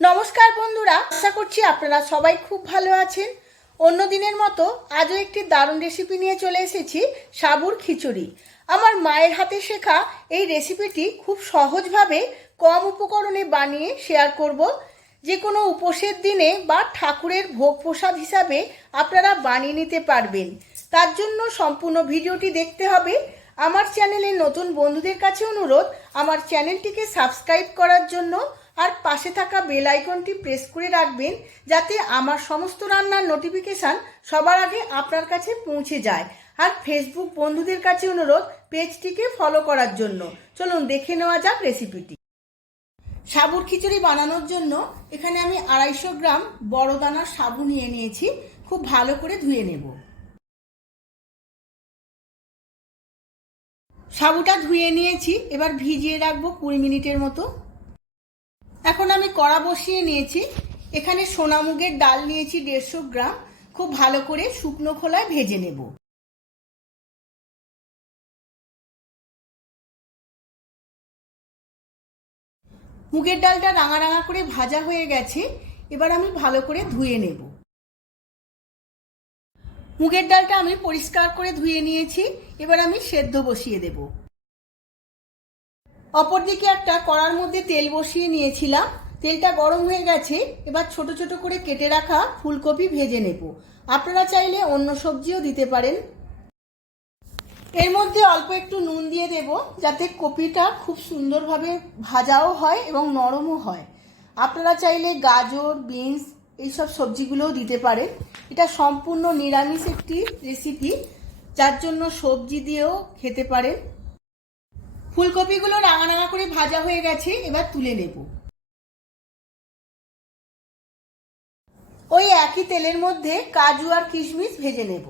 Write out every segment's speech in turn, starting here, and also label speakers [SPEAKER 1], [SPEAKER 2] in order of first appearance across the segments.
[SPEAKER 1] নমস্কার বন্ধুরা, আশা করছি আপনারা সবাই খুব ভালো আছেন। অন্য দিনের মতো আজও একটি দারুণ রেসিপি নিয়ে চলে এসেছি, সাবুর খিচুড়ি। আমার মায়ের হাতে শেখা এই রেসিপিটি খুব সহজভাবে কম উপকরণে বানিয়ে শেয়ার করব। যে কোনো উপোসের দিনে বা ঠাকুরের ভোগ প্রসাদ হিসাবে আপনারা বানিয়ে নিতে পারবেন। তার জন্য সম্পূর্ণ ভিডিওটি দেখতে হবে। আমার চ্যানেলে নতুন বন্ধুদের কাছে অনুরোধ, আমার চ্যানেলটিকে সাবস্ক্রাইব করার জন্য আর পাশে থাকা বেল আইকনটি প্রেস করে রাখবেন যাতে আমার সমস্ত রান্নার নোটিফিকেশান সবার আগে আপনার কাছে পৌঁছে যায়। আর ফেসবুক বন্ধুদের কাছে অনুরোধ পেজটিকে ফলো করার জন্য। চলুন দেখে নেওয়া যাক রেসিপিটি সাবুর খিচুড়ি বানানোর জন্য এখানে আমি আড়াইশো গ্রাম বড় দানার সাবু নিয়ে নিয়েছি। খুব ভালো করে ধুয়ে নেব। সাবুটা ধুয়ে নিয়েছি। এবার ভিজিয়ে রাখব কুড়ি মিনিটের মতো। এখন আমি কড়া বসিয়ে নিয়েছি। এখানে সোনামুগের ডাল নিয়েছি দেড়শো গ্রাম। খুব ভালো করে শুকনো খোলায় ভেজে নেব। মুগের ডালটা রাঙা রাঙা করে ভাজা হয়ে গেছে। এবার আমি ভালো করে ধুয়ে নেব। মুগের ডালটা আমি পরিষ্কার করে ধুয়ে নিয়েছি। এবার আমি সেদ্ধ বসিয়ে দেব। অপরদিকে একটা কড়ার মধ্যে তেল বসিয়ে নিয়েছিলাম। তেলটা গরম হয়ে গেছে, এবার ছোট ছোট করে কেটে রাখা ফুলকপি ভেজে নেব। আপনারা চাইলে অন্য সবজিও দিতে পারেন। এর মধ্যে অল্প একটু নুন দিয়ে দেব, যাতে কপিটা খুব সুন্দরভাবে ভাজাও হয় এবং নরমও হয়। আপনারা চাইলে গাজর, বিনস এইসব সবজিগুলোও দিতে পারেন। এটা সম্পূর্ণ নিরামিষ একটি রেসিপি, যার জন্য সবজি দিয়েও খেতে পারেন। ফুলকপিগুলো রাঙা রাঙা করে ভাজা হয়ে গেছে, এবার তুলে নেব। ওই একই তেলের মধ্যে কাজু আর কিশমিশ ভেজে নেব।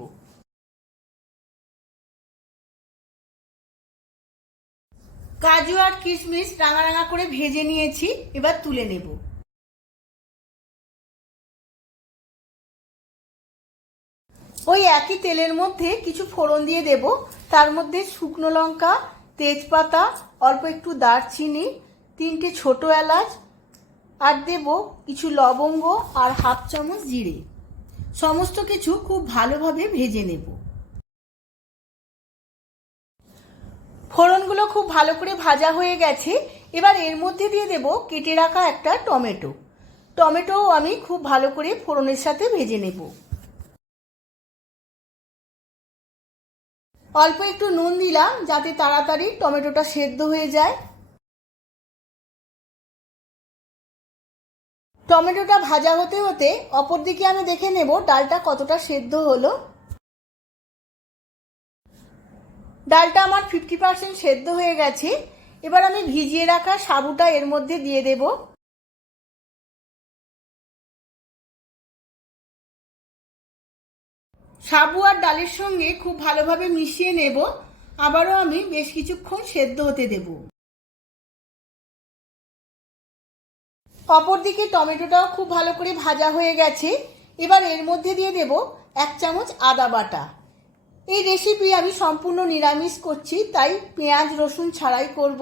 [SPEAKER 1] কাজু আর কিশমিশ রাঙা রাঙা করে ভেজে নিয়েছি, এবার তুলে নেব। ওই একই তেলের মধ্যে কিছু ফোড়ন দিয়ে দেব, তার মধ্যে শুকনো লঙ্কা তেজপাতা, অল্প একটু দারচিনি, তিনটে ছোট এলাচ, আর দেব কিছু লবঙ্গ আর হাফ চামচ জিরে। সমস্ত কিছু খুব ভালোভাবে ভেজে নেব। ফোড়নগুলো খুব ভালো করে ভাজা হয়ে গেছে। এবার এর মধ্যে দিয়ে দেব কেটে রাখা একটা টমেটো। টমেটোও আমি খুব ভালো করে ফোড়নের সাথে ভেজে নেব। অল্প একটু নুন দিলাম যাতে তাড়াতাড়ি টমেটোটা সেদ্ধ হয়ে যায়। টমেটোটা ভাজা হতে হতে অপর দিকে আমি দেখে নেব ডালটা কতটা সেদ্ধ হলো। ডালটা আমার ফিফটি পার্সেন্ট সেদ্ধ হয়ে গেছে। এবার আমি ভিজিয়ে রাখা সাবুটা এর মধ্যে দিয়ে দেব। সাবু আর ডালের সঙ্গে খুব ভালোভাবে মিশিয়ে নেব। আবারও আমি বেশ কিছুক্ষণ সেদ্ধ হতে দেব। অপরদিকে টমেটোটাও খুব ভালো করে ভাজা হয়ে গেছে। এবার এর মধ্যে দিয়ে দেব এক চামচ আদা বাটা। এই রেসিপি আমি সম্পূর্ণ নিরামিষ করছি, তাই পেঁয়াজ, রসুন ছাড়াই করব।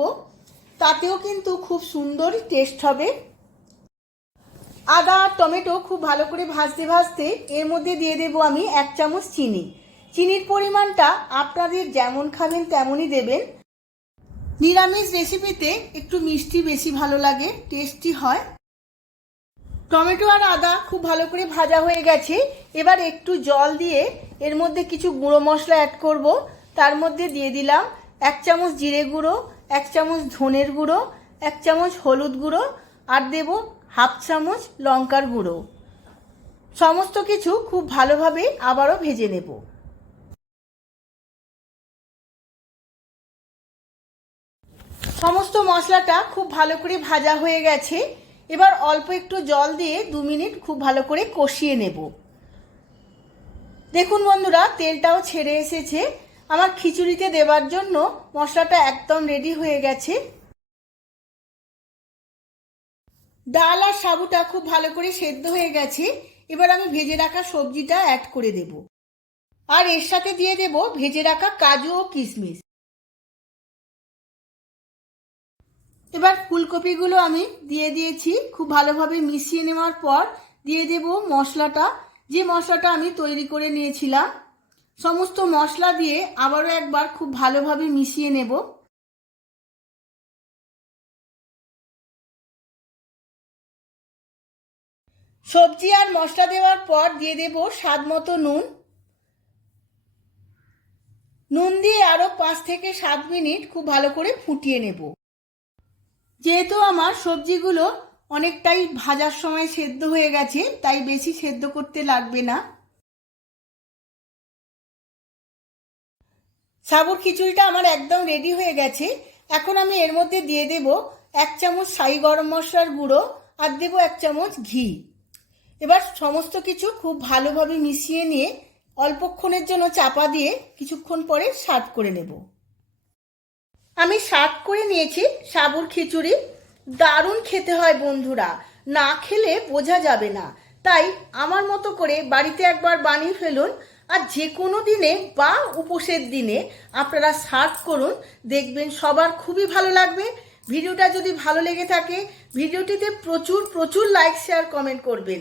[SPEAKER 1] তাতেও কিন্তু খুব সুন্দর টেস্ট হবে। আদা আর টমেটো খুব ভালো করে ভাজতে ভাজতে এর মধ্যে দিয়ে দেব আমি এক চামচ চিনি। চিনির পরিমাণটা আপনাদের যেমন খাবেন তেমনই দেবেন। নিরামিষ রেসিপিতে একটু মিষ্টি বেশি ভালো লাগে, টেস্টি হয়। টমেটো আর আদা খুব ভালো করে ভাজা হয়ে গেছে। এবার একটু জল দিয়ে এর মধ্যে কিছু গুঁড়ো মশলা অ্যাড করব। তার মধ্যে দিয়ে দিলাম এক চামচ জিরে গুঁড়ো, এক চামচ ধনের গুঁড়ো, এক চামচ হলুদ গুঁড়ো, আর দেব হাফ চামচ লঙ্কার গুঁড়ো। সমস্ত কিছু খুব ভালোভাবে আবারও ভেজে নেব। সমস্ত মশলাটা খুব ভালো করে ভাজা হয়ে গেছে। এবার অল্প একটু জল দিয়ে দু মিনিট খুব ভালো করে কষিয়ে নেব। দেখুন বন্ধুরা, তেলটাও ছেড়ে এসেছে। আমার খিচুড়িতে দেবার জন্য মশলাটা একদম রেডি হয়ে গেছে। ডাল আর সাবুটা খুব ভালো করে সেদ্ধ হয়ে গেছে। এবার আমি ভেজে রাখা সবজিটা অ্যাড করে দেব। আর এর সাথে দিয়ে দেব ভেজে রাখা কাজু ও কিশমিশ এবার ফুলকপিগুলো আমি দিয়ে দিয়েছি। খুব ভালোভাবে মিশিয়ে নেওয়ার পর দিয়ে দেব মশলাটা। যে মশলাটা আমি তৈরি করে নিয়েছিলাম, সমস্ত মশলা দিয়ে আবারও একবার খুব ভালোভাবে মিশিয়ে নেব। সবজি আর মশলা দেওয়ার পর দিয়ে দেব স্বাদ মতো নুন। নুন দিয়ে আরও পাঁচ থেকে সাত মিনিট খুব ভালো করে ফুটিয়ে নেব। যেহেতু আমার সবজিগুলো অনেকটাই ভাজার সময় সেদ্ধ হয়ে গেছে, তাই বেশি সেদ্ধ করতে লাগবে না। সাবুর খিচুড়িটা আমার একদম রেডি হয়ে গেছে। এখন আমি এর মধ্যে দিয়ে দেব এক চামচ সাই গরম মশলার গুঁড়ো আর দেবো এক চামচ ঘি। এবার সমস্ত কিছু খুব ভালোভাবে মিশিয়ে নিয়ে অল্পক্ষণের জন্য চাপা দিয়ে কিছুক্ষণ পরে সার্ভ করে নেব। আমি সার্ভ করে নিয়েছি সাবুর খিচুড়ি। দারুণ খেতে হয় বন্ধুরা, না খেলে বোঝা যাবে না। তাই আমার মতো করে বাড়িতে একবার বানিয়ে ফেলুন আর যে কোনো দিনে বা উপোসের দিনে আপনারা সার্ভ করুন। দেখবেন সবার খুবই ভালো লাগবে। ভিডিওটা যদি ভালো লেগে থাকে, ভিডিওটিতে প্রচুর প্রচুর লাইক শেয়ার কমেন্ট করবেন।